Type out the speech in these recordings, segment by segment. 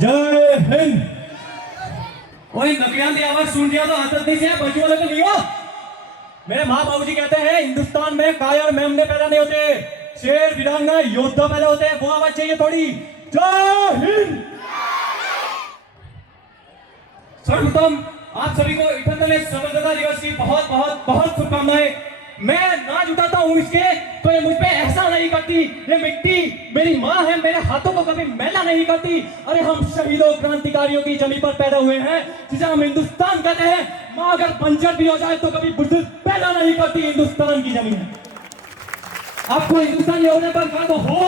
जय हिंद। वही नकलियां की आवाज सुन लिया तो आदत नहीं से बच्चों वाले तो नहीं हो। मेरे माँ बाबूजी कहते हैं हिंदुस्तान में कायर मेमने पैदा नहीं होते, शेर वीरांगना योद्धा पैदा होते हैं। वो आवाज चाहिए थोड़ी। जय हिंद। सर्वप्रथम आप सभी को 78वें स्वतंत्रता दिवस की बहुत बहुत बहुत शुभकामनाएं। मैं नाच उठाता हूँ इसके तो ये मुझ पे ऐसा नहीं करती। ये मिट्टी मेरी माँ है, मेरे हाथों को कभी मैला नहीं करती। अरे हम शहीदों क्रांतिकारियों की जमीन पर पैदा हुए हैं जिसे हम हिंदुस्तान कहते हैं। माँ अगर बंजर भी हो जाए तो कभी बुजुर्ग पैदा नहीं करती। हिंदुस्तान की जमीन है। आपको हिंदुस्तानी होने पर गर्व हो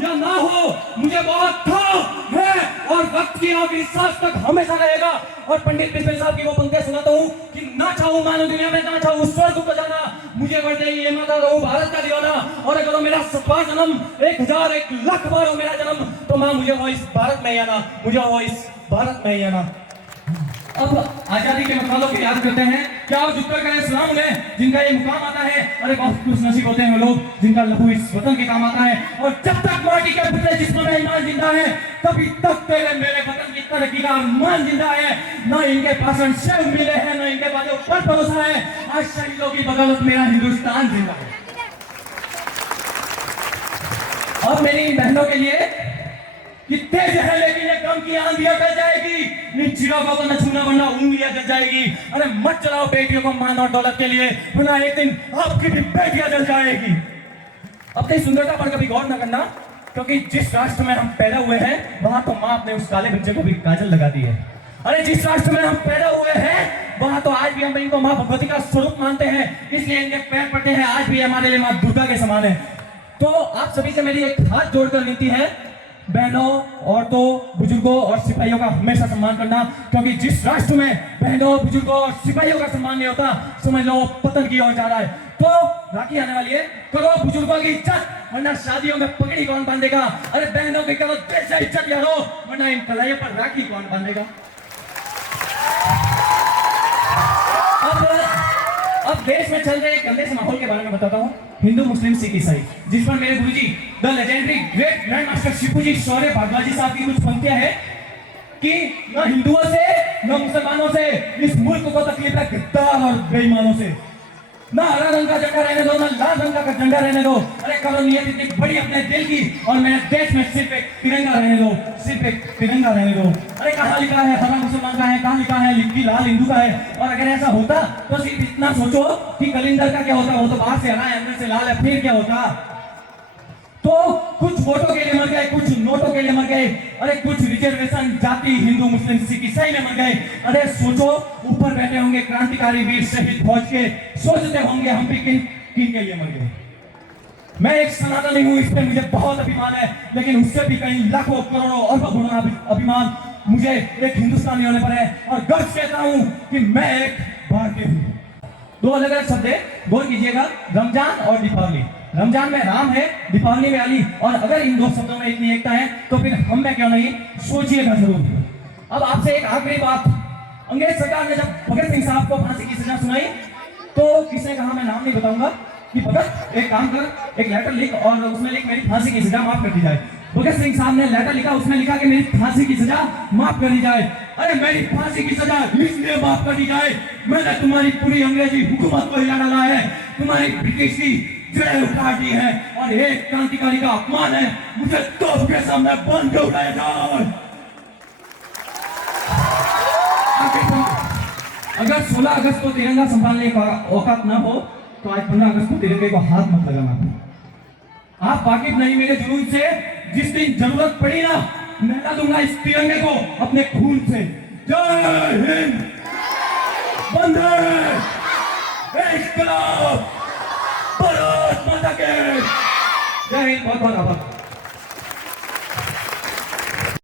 या ना हो, मुझे बहुत खौफ है और वक्त की आखिरी सांस तक हमेशा रहेगा। और पंडित बिस्मिल साहब की वो पंक्तियां सुनाता हूँ कि ना चाहूं मानव दुनिया में, ना चाहूं स्वर्ग को जाना, मुझे बढ़ते ये माता रहूं भारत का दीवाना। और अगर मेरा 7वां जन्म 1000 1 लाख बार हो मेरा जन्म, तो मां मुझे वो इस भारत में ही आना, मुझे वो इस भारत में ही आना। अब आजादी के मकालों को याद करते हैं, क्या वो झुककर करें सलाम उन्हें जिनका ये मुकाम आता है। अरे बहुत खुश नसीब होते हैं वो लोग जिनका लहू इस वतन के काम आता है। और जब तक माटी के पुतले जिस्म में ईमान जिंदा है, तभी तक तेरे मेरे वतन की तरक्की का अरमान जिंदा है। न इनके भाषण से मिले हैं, न इनके बातों पर भरोसा है। आज शहीदों की बदौलत मेरा हिंदुस्तान जिंदा है। अब मेरी बहनों के लिए कितने जहर, लेकिन ये कम की आंधियां कर जाएगी। चिड़ों को न छूना वरना उंगलियां जल जाएगी। अरे मत चलाओ बेटियों को मान और दौलत के लिए, वरना एक दिन आपकी भी बेटियां जल जाएगी। अपनी सुंदरता पर कभी गौर न करना, क्योंकि जिस राष्ट्र में हम पैदा हुए हैं वहां तो माँ अपने उस काले बच्चे को भी काजल लगाती है। अरे जिस राष्ट्र में हम पैदा हुए हैं वहां तो आज भी हम इनको माँ भगवती का स्वरूप मानते हैं, इसलिए इनके पैर पड़ते हैं। आज भी हमारे लिए माँ दुर्गा के समान है। तो आप सभी से मेरी एक हाथ जोड़कर विनती है, बहनों, औरतों, बुजुर्गों और सिपाहियों का हमेशा सम्मान करना। क्योंकि जिस राष्ट्र में बहनों, बुजुर्गों और सिपाहियों का सम्मान नहीं होता, समझ लो पतन की ओर जा रहा है। तो राखी आने वाली है, करो बुजुर्गों की इज्जत, वरना शादियों में पगड़ी कौन बांधेगा। अरे बहनों की करो दिल से इज्जत यारो, वरना इन कलाइयों पर राखी कौन बांधेगा। अब देश में चल रहे गंदे से माहौल के बारे में बताता हूँ। हिंदू, मुस्लिम, सिख, ईसाई, जिस पर मेरे Guruji the legendary great grand master Shipuji Shaurya Bharadwaji साहब की कुछ पंक्तियां हैं कि न हिंदुओं से न मुसलमानों से इस मुल्क को तकलीफ है गद्दार और बेईमानों से। ना हरा रंग का झंडा रहने दो, ना लाल रंग का झंडा रहने दो। अरे करो नियत इतनी बड़ी अपने दिल की, और मेरे देश में सिर्फ एक तिरंगा रहने दो, सिर्फ एक तिरंगा रहने दो। अरे कहाँ लिखा है हरा मुसलमान का है, कहाँ लिखा है लिखी लाल हिंदू का है। और अगर ऐसा होता तो सिर्फ इतना सोचो कि कलिंदर का क्या होता, वो तो बाहर से हरा है अंदर से लाल है, फिर क्या होता। तो कुछ वोटों के लिए मर गए, कुछ नोटों के लिए मर गए। अरे कुछ रिजर्वेशन जाति हिंदू, मुस्लिम, सिख, ईसाई में मर गए। अरे सोचो ऊपर बैठे होंगे क्रांतिकारी वीर शहीद फौज के, सोचते होंगे हम भी किन किन के लिए मर गए। मैं एक सनातनी हूँ, इस पे मुझे बहुत अभिमान है, लेकिन उससे भी कहीं लाखों करोड़ों अरबों गुना अभिमान मुझे एक हिंदुस्तानी होने पर है। और गर्व कहता हूँ कि मैं एक भारतीय हूँ। दो अलग अलग शब्द है, गौर कीजिएगा, रमजान और दीपावली। रमजान में राम है, दीपावली में अली। और अगर इन दो शब्दों में इतनी एकता है तो फिर हम में क्यों नहीं, सोचिएगा जरूर। अब आपसे एक आखिरी बात, अंग्रेज सरकार ने जब भगत सिंह साहब को फांसी की सजा सुनाई तो किसने कहा, मैं नाम नहीं बताऊंगा, कि भगत एक काम कर, एक लेटर लिख और उसमें लिख मेरी फांसी की सजा माफ कर दी जाए। भगत सिंह साहब ने लेटर लिखा, उसमें लिखा कि मेरी फांसी की सजा माफ कर दी जाए। अरे मेरी फांसी की सजा इसलिए माफ कर दी जाए, मैंने तुम्हारी पूरी अंग्रेजी हुकूमत को हिला डाला है, तुम्हारी ब्रिटिश की जय उतार दी है, और एक क्रांतिकारी का अपमान है, मुझे तोप के सामने बंद के उठाया जाए। अगर 16 अगस्त को तिरंगा संभालने का औकात ना हो तो आज 15 अगस्त को तिरंगे को हाथ मत लगाना। आप वाकिफ नहीं मेरे जुनून से, जिस दिन जरूरत पड़ी ना नहला दूंगा इस तिरंगे को अपने खून से। जय हिंद, वंदे इंकलाब, भारत माता के जय हिंद। बहुत बहुत आभार।